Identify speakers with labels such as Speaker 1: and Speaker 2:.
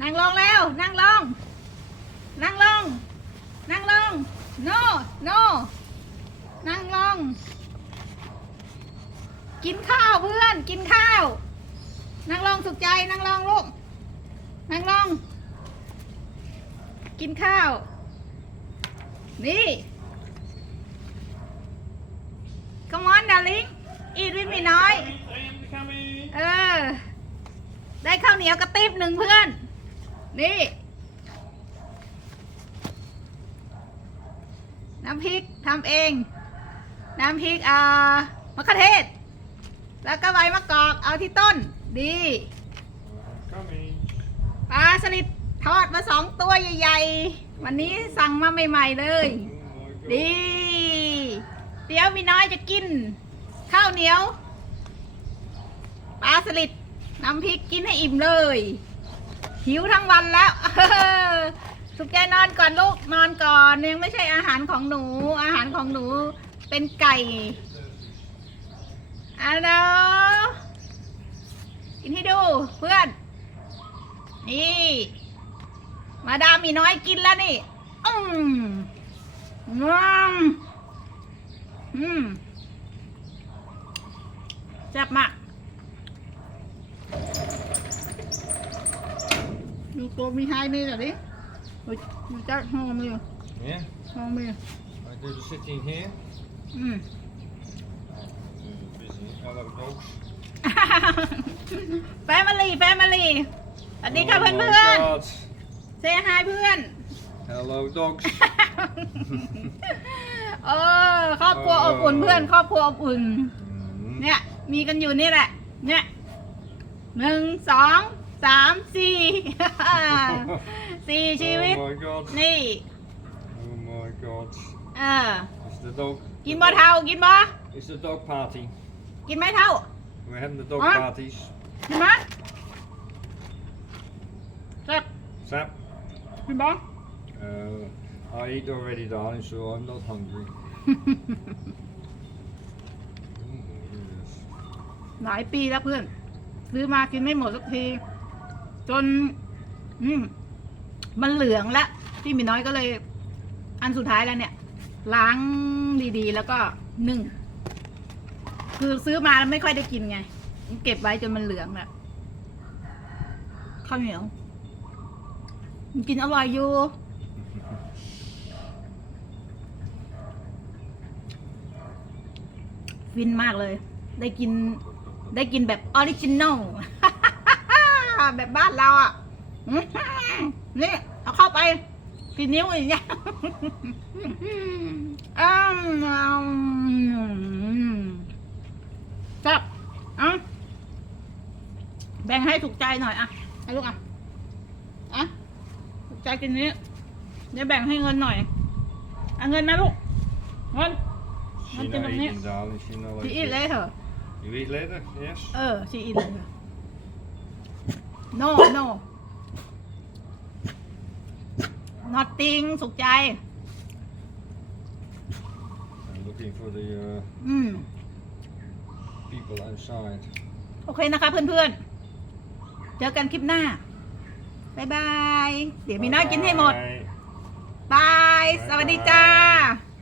Speaker 1: นั่งลงแล้ว นั่งลง นั่งลง นั่งลง no no นั่งลง กินข้าวเพื่อน กินข้าว นั่งลงสุขใจ นั่งลงลูก นั่งลง กินข้าว นี่ come on darling eat with me น้อย เออ ได้ข้าวเหนียวกระติบหนึ่งเพื่อน นี่ น้ำพริกทำเอง น้ำพริกอ่ามะเขือเทศ แล้วก็ใบมะกอกเอาที่ต้น ดีปลาสลิดทอดมาสองตัวใหญ่ๆ วันนี้สั่งมาใหม่ๆเลย ดี เดี๋ยวมีน้อยจะกิน ข้าวเหนียว ปลาสลิดน้ำพริกกินให้อิ่มเลย หิวทั้งวันแล้วสุกใจนอนก่อนลูกนอนก่อนยังไม่ใช่อาหารของหนู อาหารของหนูเป็นไก่อาโนกินให้ดูเพื่อน นี่ มาดามีน้อยกินแล้วนี่อืมงามอืมแซ่บมาก ดูตัวมีไฮนี่หน่อยดิดูจะหอมเลย
Speaker 2: Yeah,
Speaker 1: หอมเลย
Speaker 2: I do the sitting here.
Speaker 1: อืม
Speaker 2: Mm, busy. Hello, dogs.
Speaker 1: แฟมิลี่แฟมิลี่สวัสดีค่ะ
Speaker 2: Oh
Speaker 1: เพื่อน
Speaker 2: my
Speaker 1: เพื่อน
Speaker 2: god.
Speaker 1: เซฮายเพื่อน
Speaker 2: Hello, dogs.
Speaker 1: เออครอบครัวอบอุ่นเพื่อน ครอบครัวอบอุ่น
Speaker 2: Mm.
Speaker 1: เนี่ย มีกันอยู่นี่แหละ เนี่ยหนึ่งสองสามสี่ สี่ชีวิต
Speaker 2: Oh my god.
Speaker 1: นี่
Speaker 2: Oh my god.
Speaker 1: เออ
Speaker 2: It's the dog.
Speaker 1: กินบ่เท่ากินบ่
Speaker 2: It's the dog party.
Speaker 1: กินไม่เท่า
Speaker 2: We're having the dog
Speaker 1: Huh?
Speaker 2: parties.
Speaker 1: กินไหมแซ่บ
Speaker 2: Sap.
Speaker 1: กินบ่
Speaker 2: Uh, I eat already, darling, so I'm not hungry. Mm, yes.
Speaker 1: หลายปีแล้วเพื่อน ซื้อมากินไม่หมดสักที จน อืม มันเหลืองแล้วพี่มีน้อยก็เลย อันสุดท้ายแล้วเนี่ย ล้างดีๆ แล้วก็นึ่ง คือซื้อมาแล้วไม่ค่อยได้กินไง เก็บไว้จนมันเหลืองแล้วข้าวเหนียวมันกินอร่อยอยู่ฟินมากเลย ได้กินได้กินแบบออริจินอลแบบบ้านเราอะ นี่เอาเข้าไปกี่นิ้วอีกเนี่ยอืมจับอะแบ่งให้ถูกใจหน่อยอะให้ลูกอะอะถูกใจกินนี้เดี๋ยวแบ่งให้เงินหน่อยเอาเงินนะลูกเงิน
Speaker 2: She
Speaker 1: Wat
Speaker 2: not
Speaker 1: doe je nog
Speaker 2: eating, darling. She not
Speaker 1: ชีอี
Speaker 2: eating.
Speaker 1: เลยเหรอ
Speaker 2: You eat later? Yes.
Speaker 1: เออชีอินเลย no no nothing สุขใจ
Speaker 2: I'm looking for the uh,
Speaker 1: อืม
Speaker 2: people outside.
Speaker 1: โอเคนะคะเพื่อนๆ เจอกันคลิปหน้า บ๊ายบาย เดี๋ยวมีน้อยกินให้หมด
Speaker 2: Bye.
Speaker 1: บาย สวัสดีจ้า
Speaker 2: Bye.